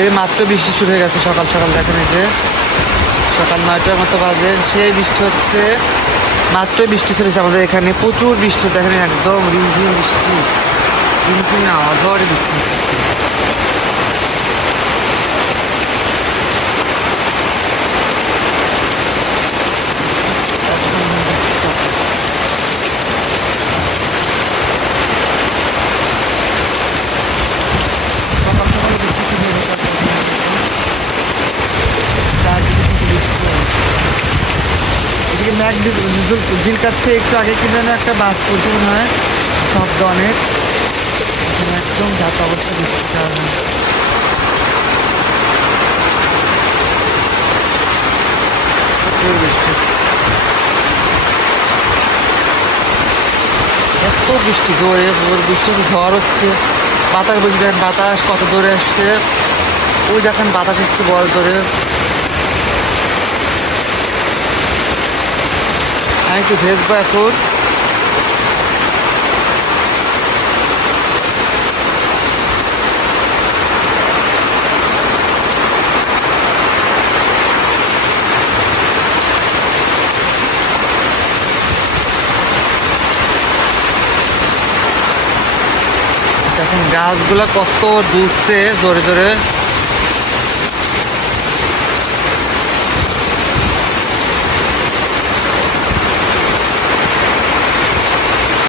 এই মাত্র বৃষ্টি শুরু হয়ে গেছে সকাল সকাল দেখেন এই যে। সকাল নয়টার মতো বাজে। সেই বৃষ্টি হচ্ছে, মাত্র বৃষ্টি চলেছে আমাদের এখানে। প্রচুর বৃষ্টি, দেখেন একদম রিমঝিম বৃষ্টি। রিমঝিম না অঝড় বৃষ্টি হচ্ছে। সকাল সকালে বৃষ্টি শুরু হয়ে গেছে চারদিকে শুধু বৃষ্টি হচ্ছে। এদিকে ম্যাক ঝিল কাটছে একটু আগে কি যেন একটা বাস মনে হয়। শব্দ অনেক একদম যাতা অবস্থা কারণে প্রচুর এত বৃষ্টি জোরে জোর বৃষ্টি হচ্ছে, ঝড় হচ্ছে। বাতাস বুঝি দেখেন বাতাস কত দূরে আসছে? ওই দেখেন বাতাস এসছে বড় জোরে। আমি একটু ভেজবো এখন দেখেন গাছগুলো কত দুলছে জোরে জোরে।